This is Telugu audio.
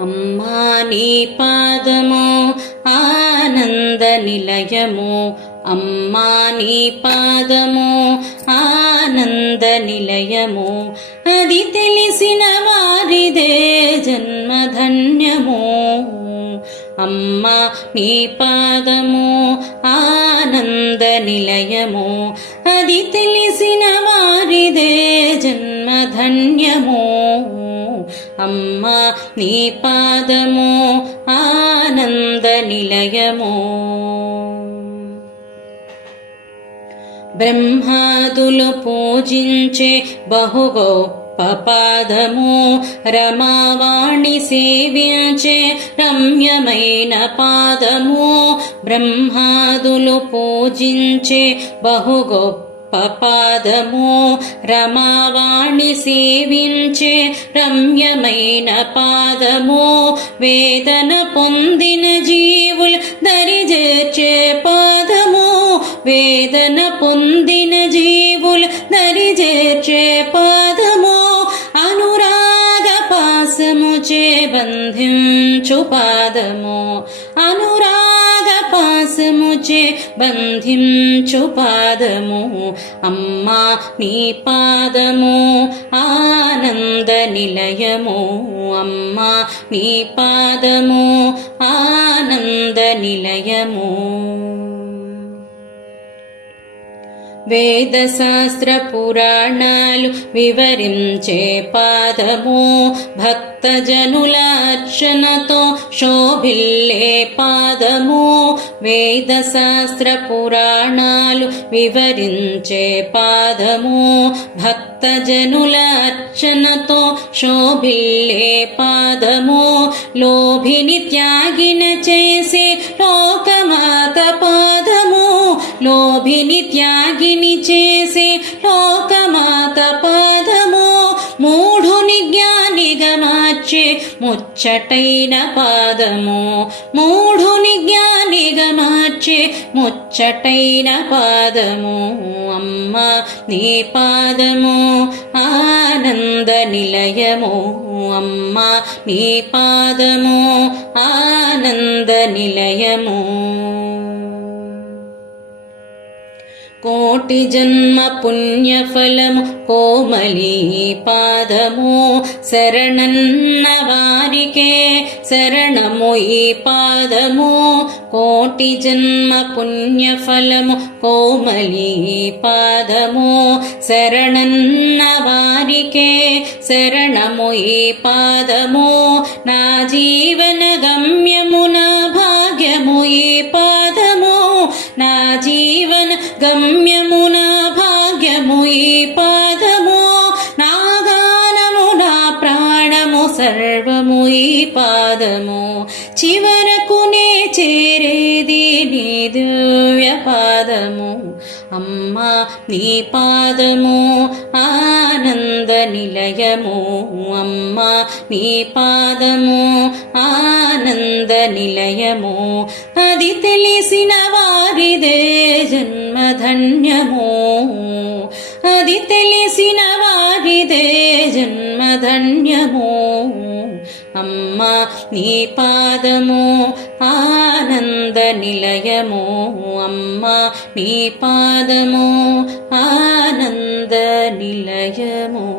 అమ్మా నీ పాదము ఆనంద నిలయము, అమ్మా నీ పాదము ఆనంద నిలయము, అది తెలిసిన వారిదే జన్మధన్యము. అమ్మా నీ పాదము ఆనంద నిలయము, అది తెలిసిన వారిదే జన్మధన్యము. అమ్మా నీ పాదము ఆనంద నిలయము. బ్రహ్మాదులు పూజించే బహు గొప్ప పాదము, రమావాణి సేవించే రమ్యమైన పాదము. బ్రహ్మాదులు పూజించే బహు గొప్ప పాదము, రమావాణి సేవించే రమ్యమైన పాదము. వేదన పొందిన జీవులు దరిచేర్చే పాదము, వేదన పొందిన జీవులు దరిచేర్చే పాదము. అనురాగ పాశముచే బంధించు పాదము, అనురాగ పాశముచే బంధించు పాదము. అమ్మా నీ పాదము ఆనంద నిలయము, అమ్మా నీ పాదము ఆనంద నిలయము. వేద శాస్త్ర పురాణాలు వివరించే పాదము, భక్తజనుల అర్చనతో శోభిల్లే పాదము. వేద శాస్త్ర పురాణాలు వివరించే పాదము, భక్తజనుల అర్చనతో శోభిల్లే పాదము. లోభిని త్యాగిన చేసే లోకమాత పాదము, లోభిని త్యాగిని చేసే లోకమాత పాదము. మూఢుని జ్ఞానిగా మార్చే ముచ్చటైన పాదము, మూఢుని జ్ఞానిగా మార్చే ముచ్చటైన పాదము. అమ్మా నీ పాదము ఆనంద నిలయము, అమ్మా నీ పాదము ఆనంద నిలయము. కోటి జన్మ పుణ్యఫలము కోమలి పాదము, శరణన్న వారికే శరణము ఈ పాదము. కోటి జన్మ పుణ్యఫలము కోమలి పాదము, శరణన్న వారికే శరణము ఈ పాదము. నా జీవన గమ్యము నా భాగ్యము ఈ పాదము, నా జీవన గమ్యము నా భాగ్యము ఈ పాదము. నా గానము నా ప్రాణము సర్వము ఈ పాదము. చివరకు నే చేరేది నీ దివ్య పాదము. అమ్మా నీ పాదము ఆనంద నిలయము, అమ్మా నీ పాదము ఆనంద నిలయము, అది తెలిసిన వారిదే జన్మధన్యము, అది తెలిసిన వారిదే జన్మధన్యము. అమ్మా నీ పాదము ఆనంద నిలయము, అమ్మా నీ పాదము ఆనంద నిలయము.